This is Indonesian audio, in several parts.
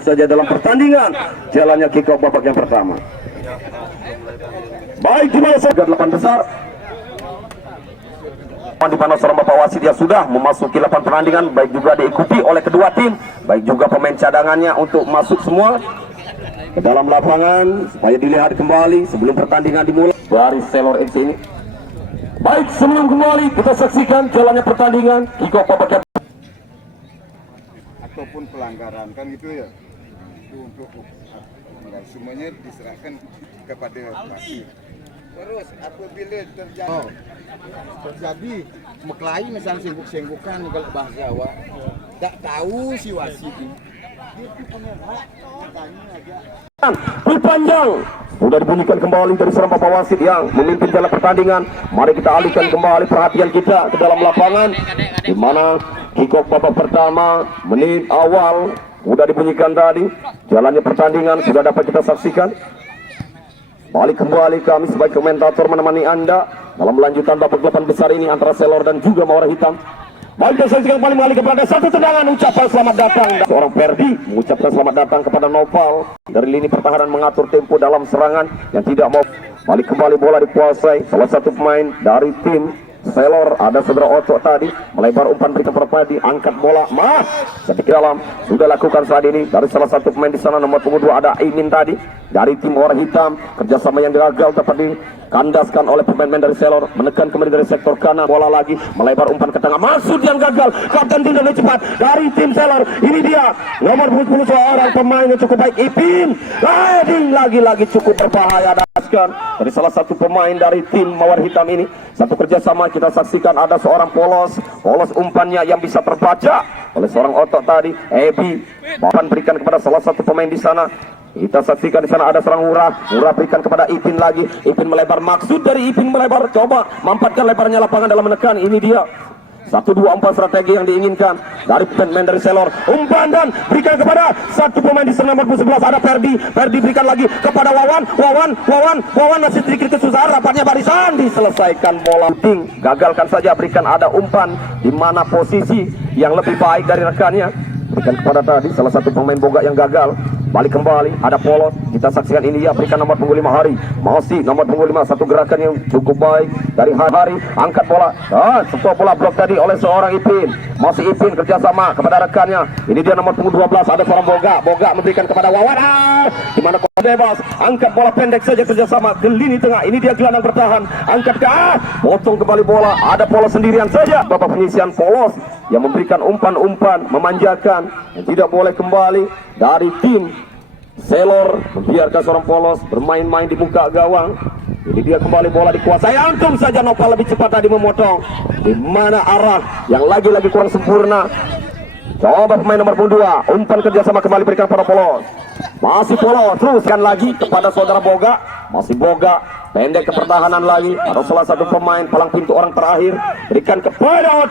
bagus saja dalam pertandingan jalannya kick off babak yang pertama. Baik, di mana saja 8 besar di mana seorang bapak wasit yang sudah memasuki lapangan pertandingan, baik juga diikuti oleh kedua tim, baik juga pemain cadangannya untuk masuk semua ke dalam lapangan supaya dilihat kembali sebelum pertandingan dimulai. Baris Selor FC ini. Baik, sebelum kembali kita saksikan jalannya pertandingan kick off babak ataupun pelanggaran kan gitu ya. Untuk semuanya diserahkan kepada wasit. Terus apabila terjadi meklai misalnya sengguk-senggukan kalau bahasa Jawa, tak tahu si wasit ini. Dia punya hak makanya aja. Panjang sudah dibunyikan kembali dari seorang bapak wasit yang memimpin jalan pertandingan. Mari kita alihkan kembali perhatian kita ke dalam lapangan, di mana kick off babak pertama menit awal sudah dibunyikan tadi. Jalannya pertandingan sudah dapat kita saksikan. Balik kembali kami sebagai komentator menemani Anda dalam melanjutkan babak 8 besar ini antara Selor dan juga Mawar Hitam. Baik, kita saksikan kembali kepada satu tendangan ucapan selamat datang. Seorang Ferdi mengucapkan selamat datang kepada Noval dari lini pertahanan mengatur tempo dalam serangan yang tidak mau. Balik kembali bola dikuasai salah satu pemain dari tim Selor, ada saudara Oto tadi melebar umpan berikan Perpadi, angkat bola sedikit dalam sudah lakukan saat ini dari salah satu pemain di sana nomor punggung 2 ada Imin tadi dari tim Mawar Hitam. Kerjasama yang gagal dapat dikandaskan oleh pemain-pemain dari Selor, menekan kembali dari sektor kanan, bola lagi melebar umpan ke tengah, masuk yang gagal. Kapten tim lebih cepat dari tim Selor, ini dia nomor 10 seorang pemain yang cukup baik, Ipin sliding lagi-lagi cukup berbahaya dari salah satu pemain dari tim Mawar Hitam ini. Satu kerjasama kita saksikan, ada seorang polos umpannya yang bisa terbaca oleh seorang Otok tadi, Ebi bahkan berikan kepada salah satu pemain di sana. Kita saksikan di sana ada seorang Murah berikan kepada Ipin lagi, Ipin melebar, maksud dari Ipin melebar, coba mampatkan lebarnya lapangan dalam menekan. Ini dia 1-2-4 strategi yang diinginkan dari pemain dari Selor. Umpan dan berikan kepada satu pemain di sana nomor 11 ada Ferdi berikan lagi kepada Wawan masih sedikit kesusahan, rapatnya barisan diselesaikan bola. Gagalkan saja, berikan ada umpan di mana posisi yang lebih baik dari rekannya, berikan kepada tadi salah satu pemain boga yang gagal. Balik kembali ada polos, kita saksikan ini ya, berikan nomor punggung 5 Hari, masih nomor punggung 5, satu gerakan yang cukup baik dari Hari, angkat bola, sebuah bola blok tadi oleh seorang Ipin, masih Ipin kerjasama kepada rekannya. Ini dia nomor punggung 12 ada seorang Boga memberikan kepada Wawan, dimana kau bebas, angkat bola pendek saja kerjasama ke lini tengah. Ini dia gelandang bertahan, angkat ke potong kembali bola, ada polos sendirian saja. Bapak penyisian polos yang memberikan umpan-umpan memanjakan yang tidak boleh kembali dari tim Selor, membiarkan seorang polos bermain-main di muka gawang. Ini dia kembali bola dikuasai, antum saja Nopal lebih cepat tadi memotong. Di mana arah yang lagi-lagi kurang sempurna. Coba pemain nomor 2, umpan kerjasama kembali berikan pada polos. Masih polos, teruskan lagi kepada saudara Boga, masih Boga pendek ke pertahanan lagi. Ada salah satu pemain palang pintu orang terakhir, berikan kepada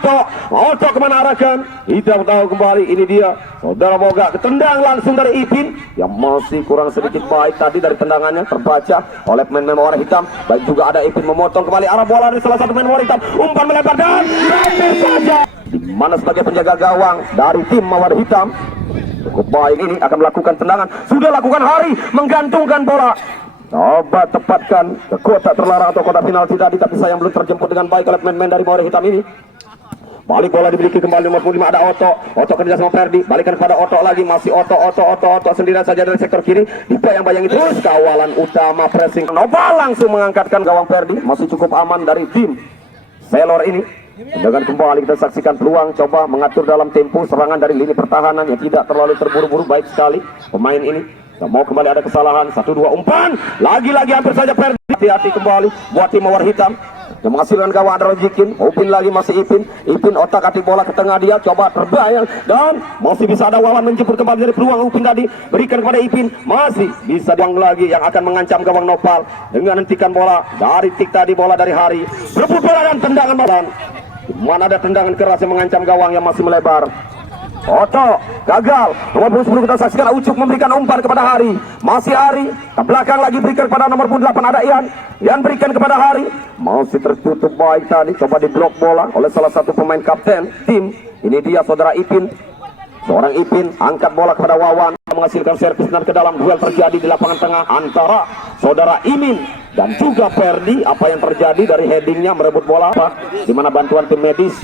Oto kemana arahkan, kita tahu kembali. Ini dia saudara Boga, ketendang langsung dari Ipin yang masih kurang sedikit baik tadi dari tendangannya, terbaca oleh pemain Mawar Hitam. Baik juga ada Ipin memotong kembali arah bola dari salah satu pemain Mawar Hitam, umpan melebar dan hampir saja, di mana sebagai penjaga gawang dari tim Mawar Hitam cukup baik ini akan melakukan tendangan, sudah lakukan Hari menggantungkan bola. Coba tepatkan ke kotak terlarang atau kotak penalti tadi, tapi sayang belum terjemput dengan baik oleh pemain dari Mawar Hitam ini. Balik bola dimiliki kembali nomor 5 ada Oto kerja sama Ferdi, balikan kepada Oto lagi, masih Oto sendirian saja dari sektor kiri, dibayang-bayangi terus kawalan utama pressing. Nopal langsung mengangkatkan gawang Ferdi, masih cukup aman dari tim Selor ini. Dengan kembali kita saksikan peluang, coba mengatur dalam tempo serangan dari lini pertahanan yang tidak terlalu terburu-buru, baik sekali pemain ini. Mau kembali ada kesalahan, 1-2 umpan, lagi-lagi hampir saja Ferdi. Hati-hati kembali buat tim Mawar Hitam yang menghasilkan gawang ada Rojikin, Upin lagi masih Ipin otak-atik bola ke tengah, dia coba terbayang dan masih bisa ada Wawan menjemput kembali dari peluang Upin tadi, berikan kepada Ipin, masih bisa diang lagi yang akan mengancam gawang Nopal dengan hentikan bola dari tik tadi, bola dari Hari, berebut bola dan tendangan bola. Mana ada tendangan keras yang mengancam gawang yang masih melebar. Oto gagal, nomor 10 kita saksikan Ucuk memberikan umpan kepada Hari, masih Hari ke belakang lagi, berikan kepada nomor 8 ada Ian berikan kepada Hari, masih tertutup baik tadi, coba diblok bola oleh salah satu pemain kapten tim. Ini dia saudara Ipin Seorang Ipin angkat bola kepada Wawan, menghasilkan servis dan ke dalam. Duel terjadi di lapangan tengah antara saudara Imin dan juga Ferdi. Apa yang terjadi dari headingnya merebut bola, di mana bantuan tim medis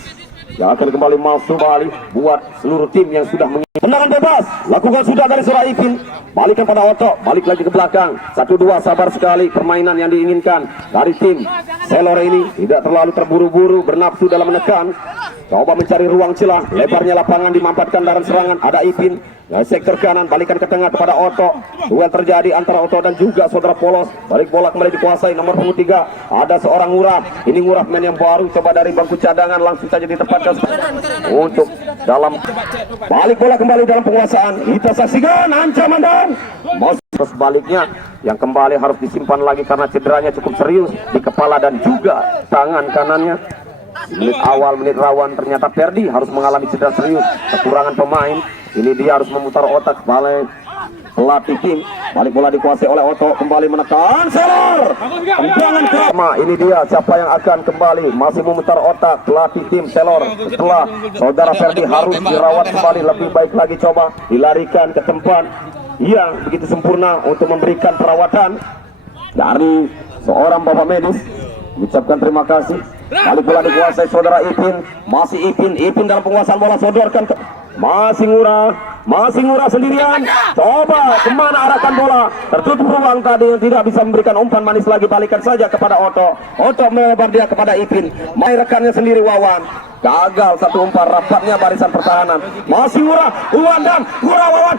yang akan kembali masuk kembali buat seluruh tim yang sudah tendangan bebas lakukan sudah dari saudara Ipin, balikan pada Oto, balik lagi ke belakang. 1-2, sabar sekali permainan yang diinginkan dari tim Selor ini, tidak terlalu terburu-buru, bernafsu dalam menekan, coba mencari ruang celah. Lebarnya lapangan dimanfaatkan dalam serangan. Ada Ipin dari sektor kanan, balikan ke tengah kepada Oto. Duel terjadi antara Oto dan juga saudara Polos. Balik bola kembali dikuasai nomor punggung 3. Ada seorang Ngurah. Ini Ngurah pemain yang baru, coba dari bangku cadangan langsung saja ditempatkan untuk dalam. Balik bola kembali dalam penguasaan. Kita saksikan ancaman dan sebaliknya yang kembali harus disimpan lagi karena cederanya cukup serius di kepala dan juga tangan kanannya. Menit awal, menit rawan, ternyata Ferdi harus mengalami cedera serius, kekurangan pemain. Ini dia harus memutar otak balik pelatih tim. Balik bola dikuasai oleh Oto, kembali menekan Selor. Tendangan kerama. Ini dia siapa yang akan kembali, masih memutar otak pelatih tim Selor. Setelah saudara Ferdi harus dirawat kembali, lebih baik lagi coba dilarikan ke tempat yang begitu sempurna untuk memberikan perawatan dari seorang bapak medis. Ucapkan terima kasih. Balik bola dikuasai saudara Ipin, masih Ipin dalam penguasaan bola, sodorkan ke masih Ngurah sendirian. Coba kemana arahkan bola, tertutup ruang tadi yang tidak bisa memberikan umpan manis lagi. Balikan saja kepada Oto. Oto melebar dia kepada Ipin, main rekannya sendiri Wawan. Gagal satu umpan, rapatnya barisan pertahanan. Masih Ngurah, Wawan, Wawan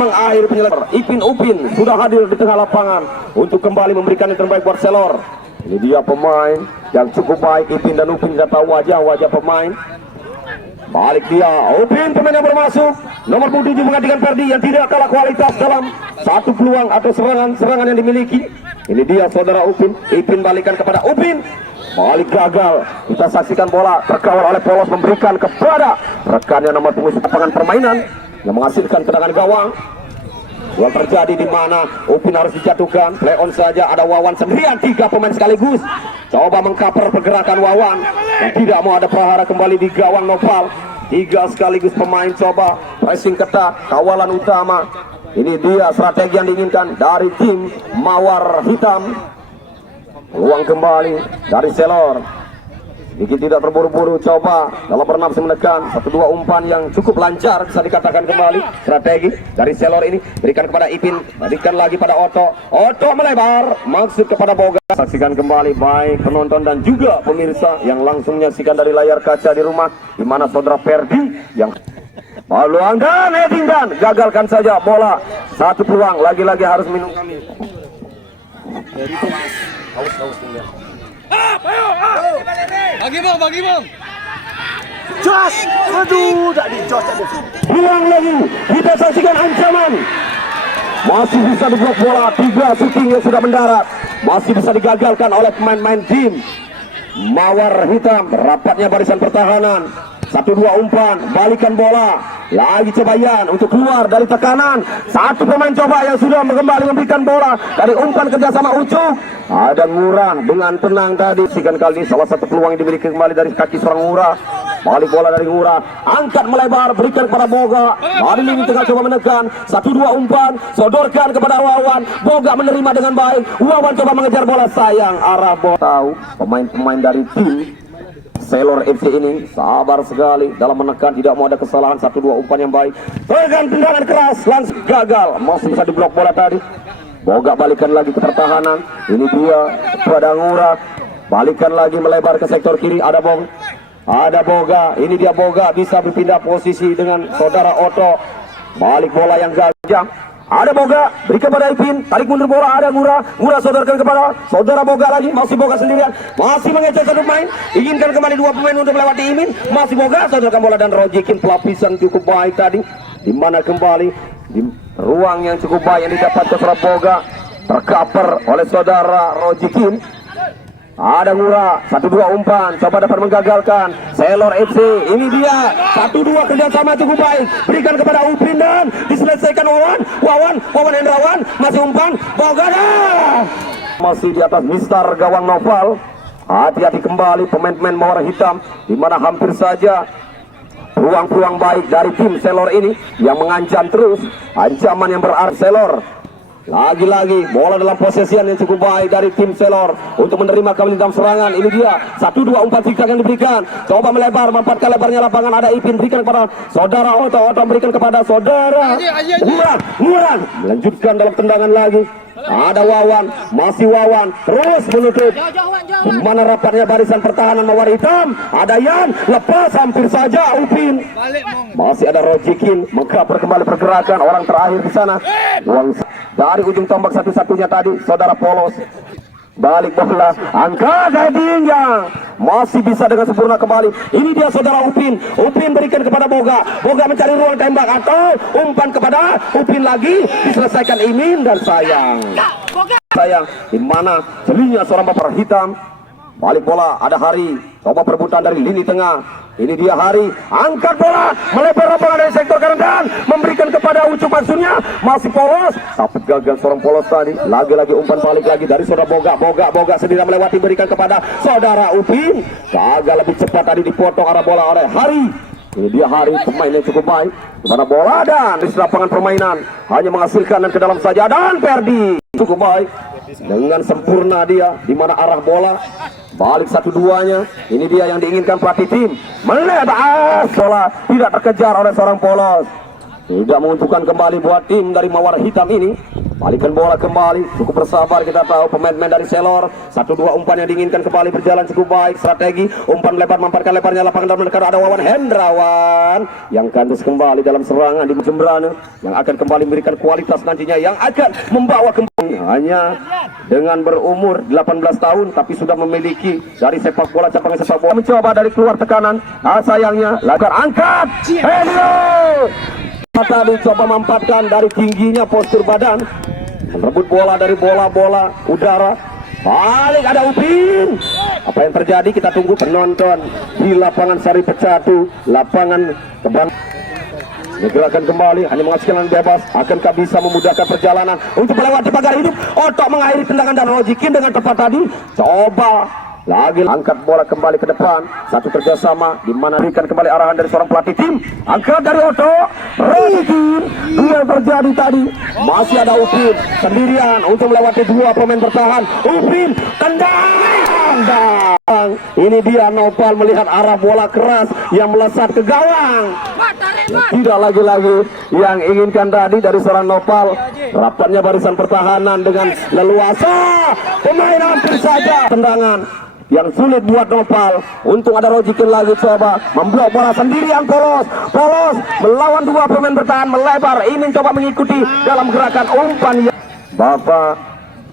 mengakhiri penyelesaian. Upin sudah hadir di tengah lapangan untuk kembali memberikan yang terbaik buat Selor. Ini dia pemain yang cukup baik. Ipin dan Upin tidak tahu wajah pemain. Balik dia, Upin pemain yang bermasuk. Nomor 7 menggantikan Ferdi yang tidak kalah kualitas dalam satu peluang atau serangan yang dimiliki. Ini dia saudara Upin. Ipin balikan kepada Upin. Balik gagal. Kita saksikan bola terkawal oleh Polos, memberikan kepada rekannya nomor punggung lapangan permainan yang menghasilkan tendangan gawang. Duel terjadi di mana Upin harus dijatuhkan. Play on saja, ada Wawan sendirian, 3 pemain sekaligus. Coba mengcover pergerakan Wawan yang tidak mau ada prahara kembali di gawang Noval. 3 sekaligus pemain coba pressing ketat, kawalan utama. Ini dia strategi yang diinginkan dari tim Mawar Hitam. Peluang kembali dari Selor. Sedikit tidak terburu-buru, coba dalam bernafsu menekan. 1-2 umpan yang cukup lancar, bisa dikatakan kembali strategi dari Selor ini. Berikan kepada Ipin, berikan lagi pada Oto. Oto melebar, maksud kepada Boga. Saksikan kembali baik penonton dan juga pemirsa yang langsung menyaksikan dari layar kaca di rumah, di mana saudara Ferdi yang peluang dan heading dan gagalkan saja bola. Satu peluang, lagi-lagi harus minum kami. Haus tinggal. Bagi bom. Jos, aduh, tak di jos ada. Hilang lagi, kita saksikan ancaman. Masih bisa diblok bola, 3 shooting yang sudah mendarat. Masih bisa digagalkan oleh pemain-pemain tim Mawar Hitam. Rapatnya barisan pertahanan. 1-2 umpan, balikan bola. Lagi cobayan untuk keluar dari tekanan. 1 pemain coba yang sudah kembali memberikan bola dari umpan kerjasama Ucuk. Ada Ngurah dengan tenang tadi. Sikan kali salah satu peluang yang dimiliki kembali dari kaki seorang Ngurah. Balik bola dari Ngurah, angkat melebar, berikan kepada Boga. Dari lini tengah coba menekan. 1-2 umpan, sodorkan kepada Wawan. Boga menerima dengan baik. Wawan coba mengejar bola, sayang arah bola. Tahu pemain-pemain dari tim Selor FC ini sabar sekali dalam menekan, tidak mau ada kesalahan. 1-2 umpan yang baik, tekan tendangan keras, langsung gagal. Masih bisa diblok bola tadi. Boga balikan lagi ke pertahanan. Ini dia kepada Ngurah, balikan lagi melebar ke sektor kiri. Ada Boga, ini dia Boga bisa berpindah posisi dengan saudara Oto. Balik bola yang gajah. Ada Boga, berikan kepada Ipin, tarik mundur bola, ada Ngurah sodorkan kepada saudara Boga lagi, masih Boga sendirian, masih mengejar satu pemain, inginkan kembali 2 pemain untuk melewati Imin, masih Boga, sodorkan bola dan Rojikin, pelapisan cukup baik tadi, dimana kembali di ruang yang cukup baik yang didapat ke saudara Boga, tercover oleh saudara Rojikin. Ada Ngurah, 1-2 umpan, coba dapat menggagalkan Selor FC. Ini dia 1-2 kerjasama cukup baik, berikan kepada Upin dan diselesaikan Wawan Hendrawan, masih umpan Boga dah. Masih di atas Mister gawang Noval. Hati-hati kembali pemain-pemain Mawar Hitam, dimana hampir saja peluang-peluang baik dari tim Selor ini yang mengancam terus, ancaman yang berarti Selor. Lagi-lagi bola dalam posesian yang cukup baik dari tim Selor untuk menerima kembali dalam serangan. Ini dia 1-2 umpan zigzag yang diberikan, coba melebar, memanfaatkan lebarnya lapangan. Ada Ipin, berikan kepada saudara Oto, Oto berikan kepada saudara Nguran, melanjutkan dalam tendangan lagi. Ada Wawan, masih Wawan terus menutup. Mana rapatnya barisan pertahanan mawar hitam. Ada Yan, lepas hampir saja Upin. Masih ada Rojikin, mengkaper kembali pergerakan orang terakhir di sana. Uang dari ujung tombak satu-satunya tadi saudara Polos. Balik bola, angkat headingnya, masih bisa dengan sempurna kembali. Ini dia saudara Upin. Upin berikan kepada Boga. Boga mencari ruang tembak atau umpan kepada Upin lagi, diselesaikan Imin dan sayang. Di mana jelinya seorang baper hitam. Balik bola, ada Hari, coba perebutan dari lini tengah. Ini dia Hari, angkat bola, melebar lapangan dari sektor kanan dan memberikan kepada Ucup maksudnya, masih Polos, tapi gagal seorang Polos tadi. Lagi-lagi umpan balik lagi dari saudara Boga. Boga sendiri melewati, berikan kepada saudara Upin. Gagal lebih cepat tadi, dipotong arah bola oleh Hari. Ini dia Hari, pemain yang cukup baik. Dimana bola dan di lapangan permainan hanya menghasilkan dan ke dalam saja, dan Ferdi cukup baik dengan sempurna dia. Dimana arah bola balik 1-2-nya. Ini dia yang diinginkan pelatih tim. Melebar bola, tidak terkejar oleh seorang Polos. Tidak menguntungkan kembali buat tim dari Mawar Hitam ini. Balikan bola kembali, cukup bersabar. Kita tahu pemain-pemain dari Selor 1-2 umpan yang diinginkan kembali berjalan cukup baik. Strategi umpan lebar, memanfaatkan lebarnya lapangan dalam menekan. Ada Wawan Hendrawan yang kandas kembali dalam serangan di Jembrana, yang akan kembali memberikan kualitas nantinya, yang akan membawa kembali. Hanya dengan berumur 18 tahun tapi sudah memiliki dari sepak bola, cabang sepak bola. Mencoba dari keluar tekanan, sayangnya lakukan angkat Helio tadi, coba memanfaatkan dari tingginya postur badan, merebut bola dari bola udara. Balik, ada Upin. Apa yang terjadi kita tunggu. Penonton di lapangan Sari Pecatu, lapangan Kebang, digerakkan kembali, hanya menghasilkan bebas. Akankah bisa memudahkan perjalanan untuk melewati pagar hidup? Otok mengakhiri tendangan dan Rojikin dengan tepat tadi. Coba lagi angkat bola kembali ke depan, satu kerjasama di mana berikan kembali arahan dari seorang pelatih tim. Angkat dari Oto, Rojikin. Dua terjadi tadi, masih ada Upin sendirian untuk melewati dua pemain bertahan. Upin tendang. Ini dia Nopal melihat arah bola keras yang melesat ke gawang. Tidak lagi-lagi yang inginkan tadi dari seorang Nopal. Rapatnya barisan pertahanan dengan leluasa. Pemain hampir saja tendangan yang sulit buat Nopal. Untung ada Rojikin lagi, coba memblok bola sendirian. Polos melawan dua pemain bertahan, melebar, ingin coba mengikuti dalam gerakan umpan. Bapak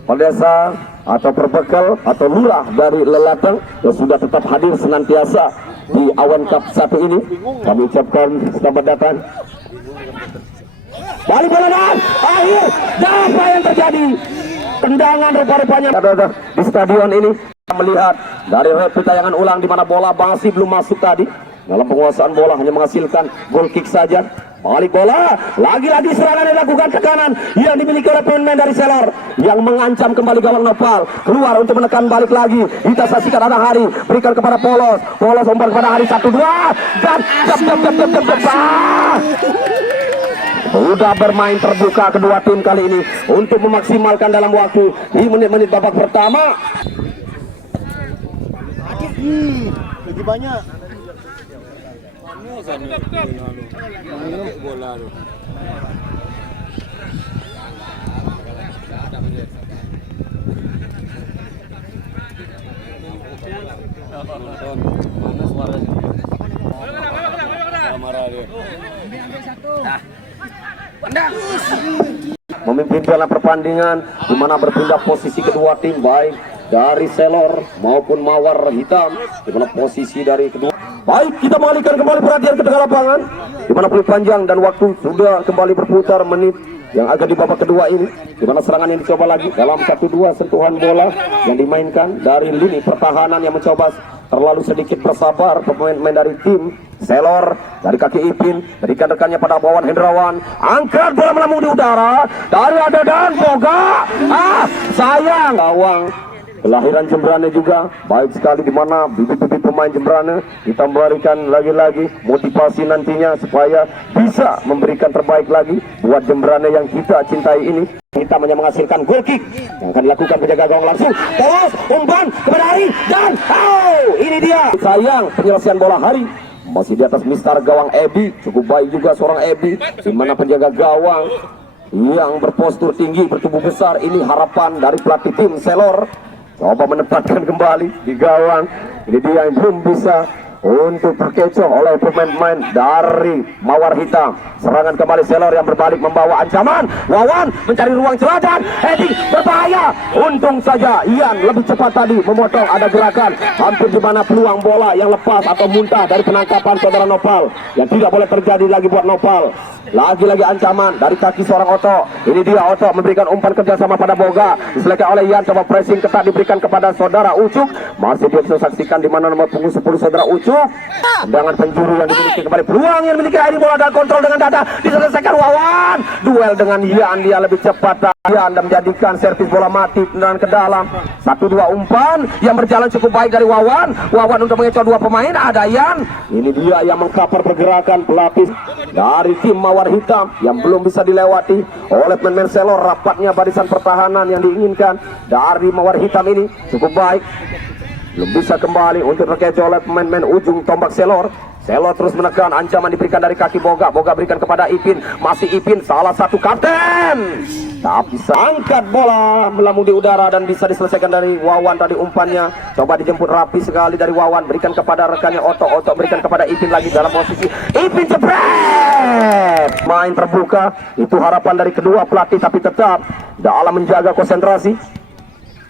Pendesa atau perbekal atau lurah dari Lelatang yang sudah tetap hadir senantiasa di Awan Cup 1 ini, kami ucapkan selamat datang. Balik bola dan akhir, apa yang terjadi? Tendangan rupa-rupanya ada di stadion ini. Melihat dari replay tayangan ulang di mana bola masih belum masuk tadi. Dalam penguasaan bola hanya menghasilkan goal kick saja. Balik bola, lagi-lagi serangan yang dilakukan tekanan yang dimiliki oleh pemain dari Selor yang mengancam kembali gawang Nopal. Keluar untuk menekan balik lagi. Kita saksikan ada Hari, berikan kepada Polos umpan kepada Hari 1-2 dan sudah bermain terbuka kedua tim kali ini untuk memaksimalkan dalam waktu di menit-menit babak pertama. Lebih banyak. Mana suaranya? Memimpin dalam pertandingan di mana berpindah posisi kedua tim baik dari Selor maupun Mawar Hitam, di mana posisi dari kedua. Baik, kita mengalihkan kembali perhatian ke tengah lapangan di mana peluit panjang dan waktu sudah kembali berputar menit yang akan di babak kedua ini, di mana serangan yang dicoba lagi dalam 1-2 sentuhan bola yang dimainkan dari lini pertahanan yang mencoba terlalu sedikit bersabar pemain-pemain dari tim Selor. Dari kaki Ipin, berikan rekannya pada Wawan Hendrawan, angkat bola melambung di udara dari ada dan Boga, sayang gawang Kelahiran Jembrane juga baik sekali, di mana bibit-bibit pemain Jembrane kita memberikan lagi-lagi motivasi nantinya supaya bisa memberikan terbaik lagi buat Jembrane yang kita cintai ini. Kita menghasilkan goal kick yang akan dilakukan penjaga gawang langsung. Terus umpan kepada Hari dan ini dia. Sayang penyelesaian bola Hari masih di atas mistar gawang Ebi. Cukup baik juga seorang Ebi, di mana penjaga gawang yang berpostur tinggi, bertubuh besar. Ini harapan dari pelatih tim Selor. Coba menempatkan kembali di gawang. Ini dia yang belum bisa untuk terkecoh oleh pemain-pemain dari Mawar Hitam. Serangan kembali Selor yang berbalik membawa ancaman. Wawan mencari ruang celah dan heading berbahaya. Untung saja Ian lebih cepat tadi memotong. Ada gerakan hampir di mana peluang bola yang lepas atau muntah dari penangkapan saudara Nopal yang tidak boleh terjadi lagi buat Nopal. Lagi-lagi ancaman dari kaki seorang Oto. Ini dia Oto memberikan umpan kerjasama pada Boga. Diselekan oleh Ian, coba pressing ketat diberikan kepada saudara Ucuk. Masih dia bisa saksikan di mana nomor punggung 10 saudara Ucuk. Tendangan penjuru yang dimiliki kembali, peluang yang dimiliki ini, bola dan kontrol dengan dada diselesaikan Wawan. Duel dengan Ian, dia lebih cepat Ian dan menjadikan servis bola mati dan ke dalam. 1-2 umpan yang berjalan cukup baik dari Wawan. Wawan untuk mengecoh dua pemain, ada Ian. Ini dia yang mengcover pergerakan pelapis dari tim Mawar Hitam yang belum bisa dilewati oleh pemain Selor. Rapatnya barisan pertahanan yang diinginkan dari Mawar Hitam ini cukup baik. Belum bisa kembali untuk terkecoh oleh pemain-pemain ujung tombak Selor. Selor terus menekan, ancaman diberikan dari kaki Boga. Boga berikan kepada Ipin. Masih Ipin, salah satu kapten. Tapi angkat bola melambung di udara dan bisa diselesaikan dari Wawan tadi umpannya. Coba dijemput rapi sekali dari Wawan. Berikan kepada rekannya Oto. Oto berikan kepada Ipin lagi dalam posisi Ipin jebret. Main terbuka. Itu harapan dari kedua pelatih, tapi tetap dalam menjaga konsentrasi.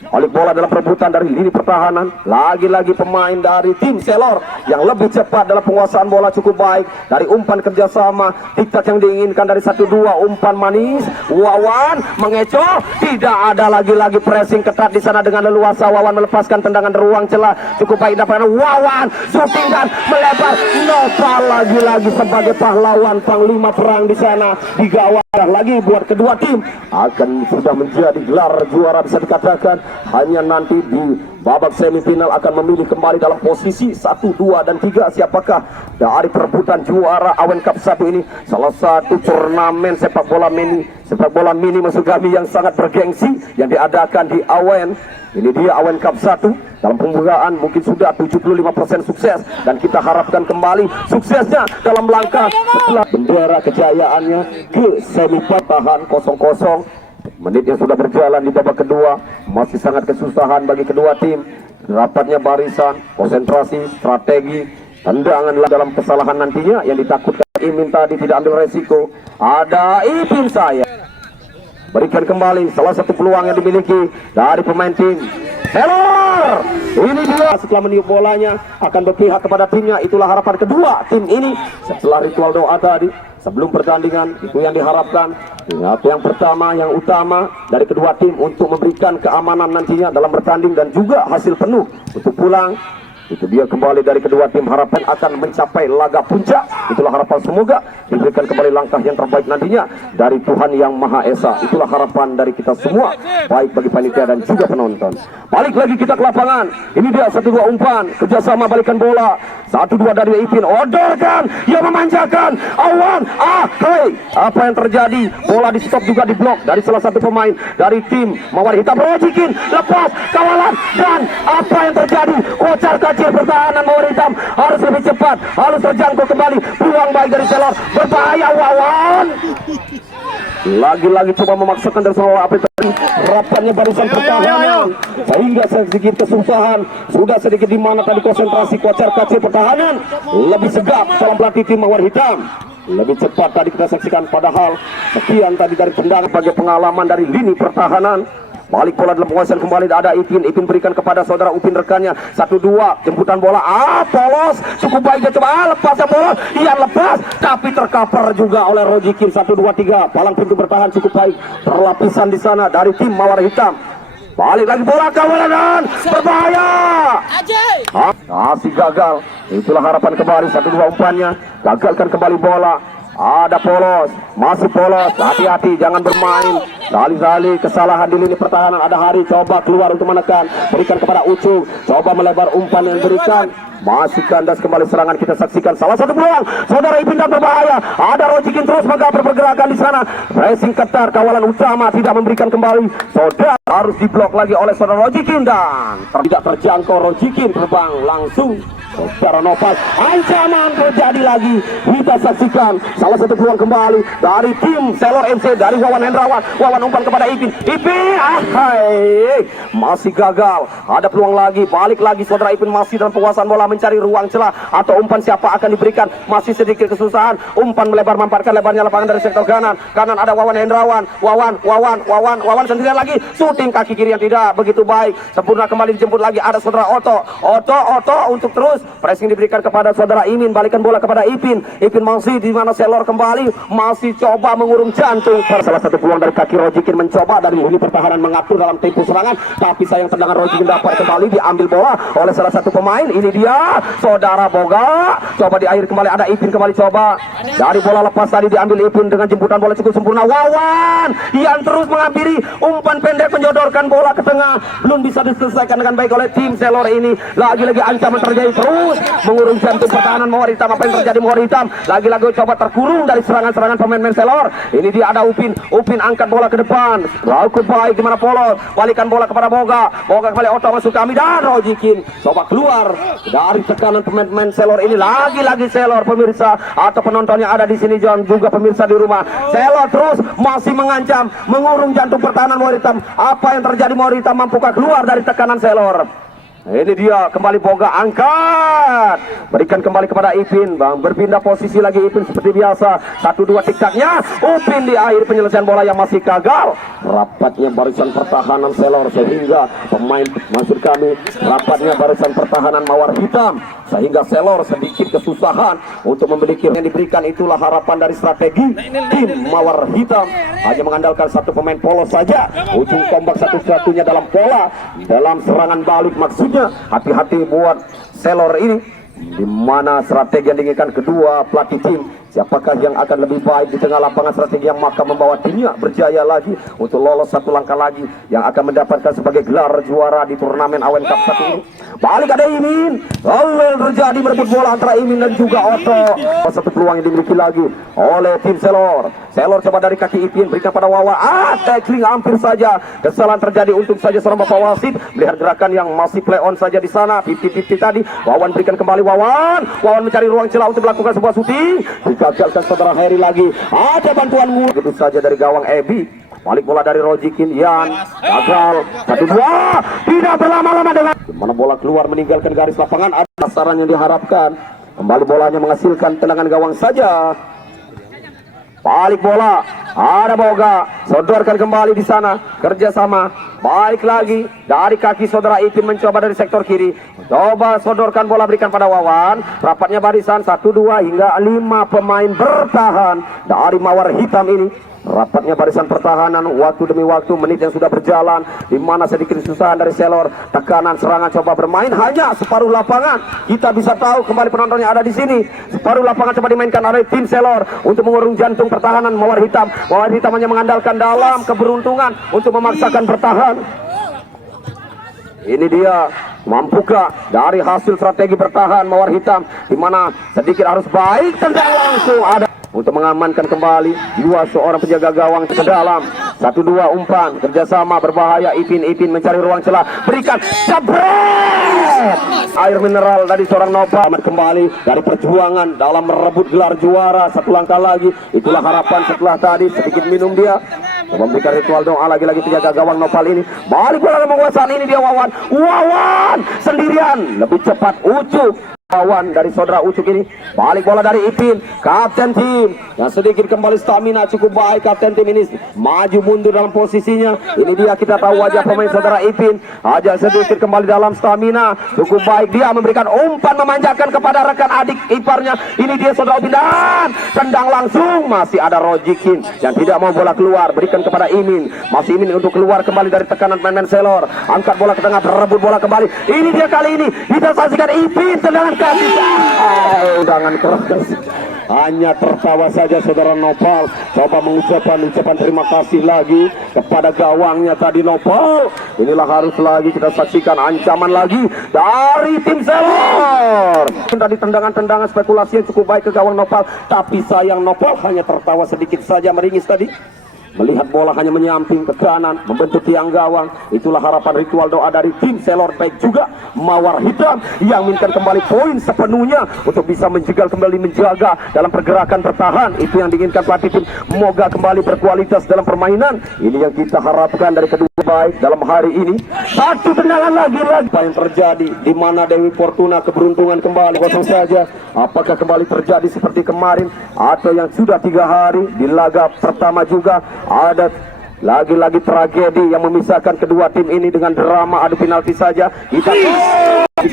Balik bola dalam perebutan dari lini pertahanan. Lagi-lagi pemain dari tim Selor yang lebih cepat dalam penguasaan bola cukup baik. Dari umpan kerjasama, diktat yang diinginkan dari 1-2 umpan manis. Wawan mengecoh, tidak ada lagi-lagi pressing ketat di sana dengan leluasa. Wawan melepaskan tendangan ruang celah cukup baik dapatkan Wawan, shooting dan melebar. Nopal lagi-lagi sebagai pahlawan panglima perang di sana di gawang. Lagi buat kedua tim akan sudah menjadi gelar juara, bisa dikatakan hanya nanti di babak semifinal akan memilih kembali dalam posisi 1, 2, dan 3 siapakah dari perebutan juara Awen Cup 1 ini. Salah satu turnamen sepak bola mini Masugami yang sangat bergengsi yang diadakan di Awen. Ini dia Awen Cup 1. Dalam pembukaan mungkin sudah 75% sukses, dan kita harapkan kembali suksesnya dalam langkah setelah bendera kejayaannya ke semifinal. Tahan 0-0. Menit yang sudah berjalan di babak kedua masih sangat kesusahan bagi kedua tim. Rapatnya barisan, konsentrasi, strategi, tendangan dalam kesalahan nantinya yang ditakutkan Imin tadi tidak ambil resiko. Ada Ipin saya. Berikan kembali salah satu peluang yang dimiliki dari pemain tim Selor. Ini dia setelah meniup bolanya akan berpihak kepada timnya. Itulah harapan kedua tim ini setelah ritual doa tadi sebelum pertandingan. Itu yang diharapkan. Yang pertama, yang utama dari kedua tim untuk memberikan keamanan nantinya dalam bertanding dan juga hasil penuh untuk pulang. Itu dia kembali dari kedua tim, harapan akan mencapai laga puncak. Itulah harapan, semoga diberikan kembali langkah yang terbaik nantinya dari Tuhan Yang Maha Esa. Itulah harapan dari kita semua, baik bagi panitia dan juga penonton. Balik lagi kita ke lapangan. Ini dia 1-2 umpan kerjasama, balikan bola 1-2 dari Ipin. Odorkan yang memanjakan Awan. Apa yang terjadi? Bola di stop juga di blok dari salah satu pemain dari tim Mawar Hitam. Rojikin lepas kawalan, dan apa yang terjadi? Kocar kacir pertahanan Mawar Hitam harus lebih cepat, harus terjangkau kembali. Peluang baik dari Selor, berbahaya Wawan. Lagi-lagi coba memaksakan dari semua apa tadi. Rapatnya barisan pertahanan sehingga sedikit kesusahan. Sudah sedikit di mana tadi konsentrasi kocar kacir pertahanan lebih segap dalam pelatih tim Mawar Hitam. Lebih cepat tadi kita saksikan, padahal sekian tadi dari tendangan sebagai pengalaman dari lini pertahanan. Balik bola dalam penguasaan kembali, ada Ipin. Ipin berikan kepada saudara Upin rekannya. 1-2 jemputan bola. Polos. Cukup baik dia coba lepasnya bola. Ia lepas tapi tercover juga oleh Rojikin. 1-2-3 palang pintu bertahan cukup baik. Terlapisan di sana dari tim Mawar Hitam. Balik lagi bola kawalan dan berbahaya. Masih gagal. Itulah harapan kembali. 1-2 umpannya. Gagalkan kembali bola. Ada polos. Masih polos. Hati-hati jangan bermain Alih-alih kesalahan di lini pertahanan, ada Hari coba keluar untuk menekan, berikan kepada Ucup, coba melebar umpan yang diberikan, masih kandas kembali serangan. Kita saksikan salah satu peluang saudara Ipin dan berbahaya, ada Rojikin terus menggapai pergerakan di sana, racing ketar, kawalan utama tidak memberikan kembali, saudara harus diblok lagi oleh saudara Rojikin dan tidak terjangkau. Rojikin terbang langsung secara Nopal, ancaman terjadi lagi. Kita saksikan salah satu peluang kembali dari tim Selor MC, dari Wawan Hendrawan. Wawan umpan kepada Ipin, masih gagal. Ada peluang lagi, balik lagi saudara Ipin masih dalam penguasaan bola, mencari ruang celah atau umpan siapa akan diberikan, masih sedikit kesusahan. Umpan melebar, memanfaatkan lebarnya lapangan dari sektor kanan. Kanan ada Wawan Hendrawan, Wawan sendirian lagi, syuting kaki kiri yang tidak begitu baik, sempurna kembali dijemput lagi. Ada saudara Oto untuk terus pressing diberikan kepada saudara Imin, balikan bola kepada Ipin. Ipin masih di mana Selor kembali, masih coba mengurung jantung. Salah satu peluang dari kaki Rojikin, mencoba dari lini pertahanan mengatur dalam tempo serangan, tapi sayang tendangan Rojikin dapat kembali diambil bola oleh salah satu pemain. Ini dia saudara Boga, coba di akhir kembali, ada Ipin kembali coba dari bola lepas tadi diambil Ipin dengan jemputan bola cukup sempurna. Wawan yang terus menghampiri, umpan pendek menyodorkan bola ke tengah, belum bisa diselesaikan dengan baik oleh tim Selor ini. Lagi-lagi ancaman terjadi terus mengurung jantung pertahanan Mawar Hitam. Apa yang terjadi Mawar Hitam? Lagi-lagi coba terkurung dari serangan-serangan pemain Selor. Ini dia ada Upin angkat bola ke depan, lalu baik di mana Polos, balikan bola kepada Boga kembali, Oto masuk kami dan Rojikin coba keluar dari tekanan pemain Selor ini. Lagi-lagi Selor, pemirsa atau penonton yang ada di sini John, juga pemirsa di rumah, Selor terus masih mengancam mengurung jantung pertahanan Mawar Hitam. Apa yang terjadi? Mawar Hitam mampukah keluar dari tekanan Selor? Ini dia kembali Boga, angkat, berikan kembali kepada Ipin, bang, berpindah posisi lagi Ipin seperti biasa. 1-2 tiktaknya, Upin di akhir penyelesaian bola yang masih gagal. Rapatnya barisan pertahanan Selor sehingga pemain, maksud kami rapatnya barisan pertahanan Mawar Hitam sehingga Selor sedikit kesusahan untuk memiliki yang diberikan. Itulah harapan dari strategi tim Mawar Hitam, hanya mengandalkan satu pemain Polos saja, ujung tombak satu-satunya dalam pola dalam serangan balik. Maksudnya hati-hati buat Selor ini, di mana strategi yang diinginkan kedua pelatih tim, siapakah yang akan lebih baik di tengah lapangan, strategi yang maka membawa timnya berjaya lagi untuk lolos satu langkah lagi yang akan mendapatkan sebagai gelar juara di turnamen Awen Cup 1 ini. Balik ada Imin, terjadi merebut bola antara Imin dan juga Oto. Satu peluang yang dimiliki lagi oleh tim Selor. Selor coba dari kaki Ipin, berikan pada Wawan, tackling hampir saja, kesalahan terjadi. Untuk saja seorang bapak wasit melihat gerakan yang masih play on saja di sana, 50-50 tadi. Wawan berikan kembali, Wawan mencari ruang celah untuk melakukan sebuah syuting, digagalkan saudara Heri lagi. Ada bantuanmu begitu saja dari gawang Ebi. Balik bola dari Rojikin, Yan gagal. 1-2, tidak berlama-lama dengan mana bola keluar meninggalkan garis lapangan. Ada sasaran yang diharapkan, kembali bolanya menghasilkan tendangan gawang saja. Balik bola, ada Boga, sodorkan kembali di sana, kerjasama, baik lagi dari kaki saudara Ipin, mencoba dari sektor kiri, coba sodorkan bola, berikan pada Wawan, rapatnya barisan 1-2 hingga 5 pemain bertahan dari Mawar Hitam ini. Rapatnya barisan pertahanan, waktu demi waktu, menit yang sudah berjalan, di mana sedikit kesusahan dari Selor, tekanan serangan coba bermain hanya separuh lapangan. Kita bisa tahu kembali penonton yang ada di sini, separuh lapangan coba dimainkan oleh tim Selor untuk mengurung jantung pertahanan Mawar Hitam. Mawar Hitam hanya mengandalkan dalam keberuntungan untuk memaksakan bertahan. Ini dia, mampukah dari hasil strategi bertahan Mawar Hitam, di mana sedikit harus baik, tendang langsung ada untuk mengamankan kembali dua seorang penjaga gawang ke dalam. 1-2 umpan, kerjasama berbahaya. Ipin mencari ruang celah, berikan, jabret, air mineral dari seorang Nova. Kembali dari perjuangan dalam merebut gelar juara, satu langkah lagi. Itulah harapan setelah tadi sedikit minum dia, memberikan ritual doa lagi-lagi penjaga gawang Nopal ini. Balik bola dalam penguasaan, ini dia Wawan sendirian, lebih cepat Ucup. Wawan dari saudara Ucup ini, balik bola dari Ipin, kapten tim yang sedikit kembali stamina cukup baik. Kapten tim ini maju mundur dalam posisinya. Ini dia, kita tahu wajah pemain saudara Ipin, aja sedikit kembali dalam stamina cukup baik. Dia memberikan umpan memanjakan kepada rekan adik iparnya. Ini dia saudara Upin dan tendang langsung, masih ada Rojikin yang tidak mau bola keluar, berikan kepada Imin. Masih Imin untuk keluar kembali dari tekanan pemain Selor, angkat bola ke tengah, berebut bola kembali. Ini dia, kali ini kita saksikan Ipin tendangan kaki, jangan keras. hanya tertawa saja saudara Nopal. Coba mengucapkan ucapan terima kasih lagi kepada gawangnya tadi Nopal. Inilah harus lagi kita saksikan ancaman lagi dari tim Selor. Tadi tendangan-tendangan spekulasi yang cukup baik ke gawang Nopal, tapi sayang Nopal hanya tertawa sedikit saja meringis tadi. Melihat bola hanya menyamping ke kanan, membentuk tiang gawang. Itulah harapan ritual doa dari tim Selor, baik juga Mawar Hitam yang minta kembali poin sepenuhnya untuk bisa menjegal kembali, menjaga dalam pergerakan bertahan. Itu yang diinginkan pelatih tim. Moga kembali berkualitas dalam permainan. Ini yang kita harapkan dari kedua baik dalam hari ini. Satu tendangan lagi. Apa yang terjadi? Di mana Dewi Fortuna keberuntungan kembali kosong saja. Apakah kembali terjadi seperti kemarin atau yang sudah 3 hari di laga pertama juga? Ada lagi-lagi tragedi yang memisahkan kedua tim ini dengan drama adu penalti saja. Kita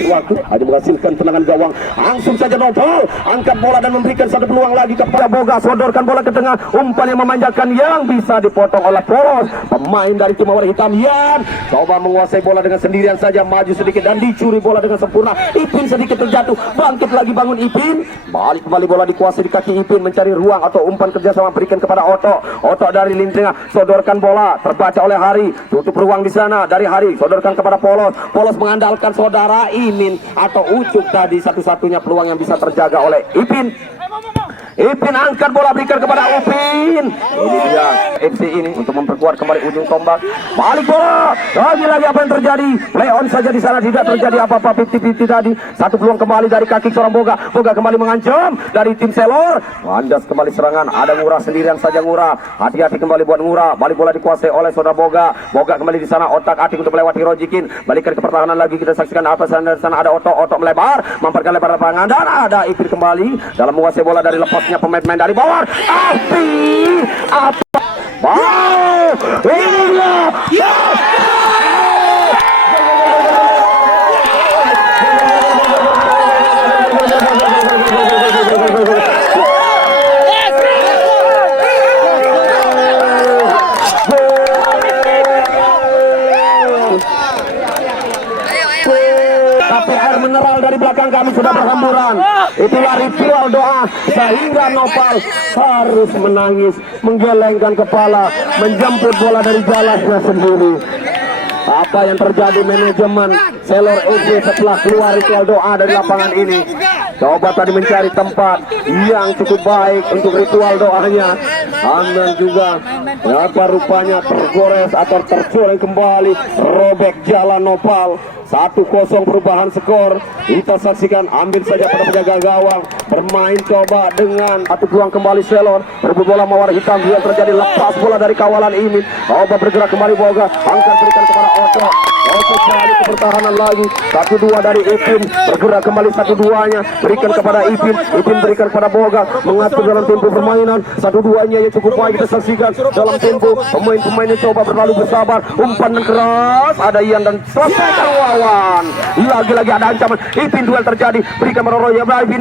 waktu hanya menghasilkan tendangan gawang. Langsung saja Nopal angkat bola dan memberikan satu peluang lagi kepada Boga. Sodorkan bola ke tengah, umpan yang memanjakan yang bisa dipotong oleh Polos. Pemain dari tim Mawar Hitam Yan coba menguasai bola dengan sendirian saja, maju sedikit dan dicuri bola dengan sempurna. Ipin sedikit terjatuh, bangkit lagi bangun Ipin. Balik kembali bola dikuasai di kaki Ipin, mencari ruang atau umpan kerjasama berikan kepada Oto. Oto dari lini tengah, sodorkan bola, terbaca oleh Hari, tutup ruang di sana dari Hari, sodorkan kepada Polos. Polos mengandalkan saudara Imin atau Ucuk tadi, satu-satunya peluang yang bisa terjaga oleh Ipin. Ipin angkat bola berikan kepada Upin. Ini dia FC ini untuk memperkuat kembali ujung tombak. Balik bola. Lagi-lagi apa yang terjadi? Play on saja di sana, tidak terjadi apa-apa. 50-50 tadi. Satu peluang kembali dari kaki seorang Boga. Boga kembali mengancam dari tim Selor. Landas kembali serangan. Ada Ngurah sendirian saja Ngurah. Hati-hati kembali buat Ngurah. Balik bola dikuasai oleh saudara Boga. Boga kembali di sana, otak-atik untuk melewati Rojikin. Balikan ke pertahanan lagi, kita saksikan apa sana ada Oto. Oto melebar, mamparkan lebar lapangan dan ada Ipin kembali dalam menguasai bola dari lepas pemain-pemain dari bawah. Api apa? Wow, ini dia. Tapi air mineral dari belakang kami sudah berhamburan. Itulah ritual doa sehingga Nopal harus menangis, menggelengkan kepala, menjemput bola dari jalannya sendiri. Apa yang terjadi manajemen Selor FC setelah keluar ritual doa dari lapangan ini? Coba tadi mencari tempat yang cukup baik untuk ritual doanya. Dan juga apa rupanya tergores atau tercoreng kembali, robek jalan Nopal. 1-0 perubahan skor. Kita saksikan, ambil saja pada penjaga gawang, bermain coba dengan satu peluang kembali Selor, berebut bola Mawar Hitam yang terjadi, lepas bola dari kawalan ini. Coba bergerak kembali Boga, angkat berikan kepada Oto. Oto balik ke pertahanan lagi. 1-2 dari Ipin, bergerak kembali 1-2-nya, berikan kepada Ipin. Ipin berikan kepada Boga, mengatur dalam tempo permainan. 1-2-nya yang cukup baik kita saksikan dalam tempo. Pemain-pemainnya coba berlalu bersabar, umpan keras, ada Ian dan selesaikan lawan. Lagi-lagi ada ancaman. Ipin duel terjadi, berikan Meroro ya. Ipin.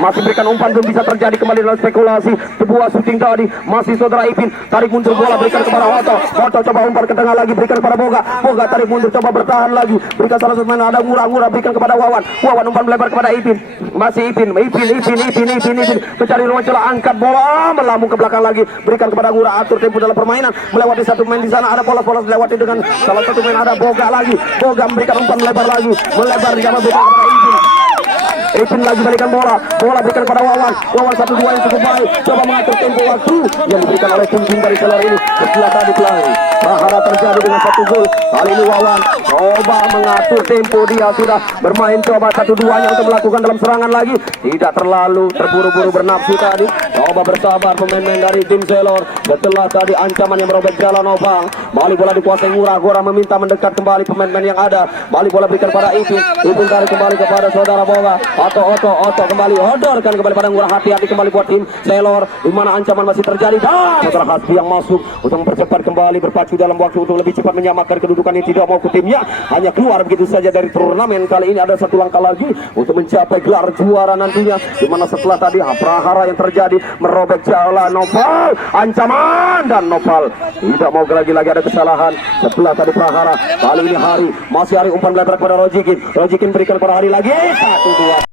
Masih berikan umpan, belum bisa terjadi kembali dalam spekulasi. Sebuah shooting tadi, masih saudara Ipin tarik mundur bola, berikan kepada Oto. Oto coba umpan ke tengah lagi, berikan kepada Boga. Boga tarik mundur, coba bertahan lagi, berikan salah satu main, ada Ngurah, berikan kepada Wawan. Wawan umpan melebar kepada Ipin. Masih Ipin mencari ruang celah, angkat bola, melambung ke belakang lagi, berikan kepada Ngurah, atur tempo dalam permainan, melewati satu main di sana, ada polos dilewati dengan salah satu main, ada Boga lagi. Boga memberikan umpan melebar lagi, melebar di jalan berikan kepada Ipin. Ipin lagi balikan bola berikan kepada Wawan. Wawan 1-2 yang cukup baik, coba mengatur tempo waktu yang diberikan oleh tim dari Selor ini. Setelah tadi pelari Mahara terjadi dengan 1 gol. Kali ini Wawan coba mengatur tempo, dia sudah bermain coba 1-2-nya untuk melakukan dalam serangan lagi, tidak terlalu terburu-buru bernafsu tadi. Coba bersabar pemain-pemain dari tim Selor setelah tadi ancaman yang merobek jalan Nopal. Balik bola dikuasai Ngurah. Ngurah meminta mendekat kembali pemain-pemain yang ada. Balik bola berikan pada Ipin. Ipin tarik kembali kepada saudara Boga. Oto kembali, odorkan kembali pada Ngurah. Hati-hati kembali buat tim Selor, di mana ancaman masih terjadi. Dan saudara Hasbi yang masuk untuk mempercepat kembali berpacu memacu dalam waktu untuk lebih cepat menyamakan kedudukan yang tidak mau ke timnya, hanya keluar begitu saja dari turnamen kali ini. Ada satu langkah lagi untuk mencapai gelar juara nantinya, di mana setelah tadi prahara yang terjadi merobek jalan Nopal, ancaman, dan Nopal tidak mau lagi ada kesalahan setelah tadi prahara. Kali ini Hari, masih Hari umpan lebar kepada Rojikin berikan kepada Hari lagi 1-2.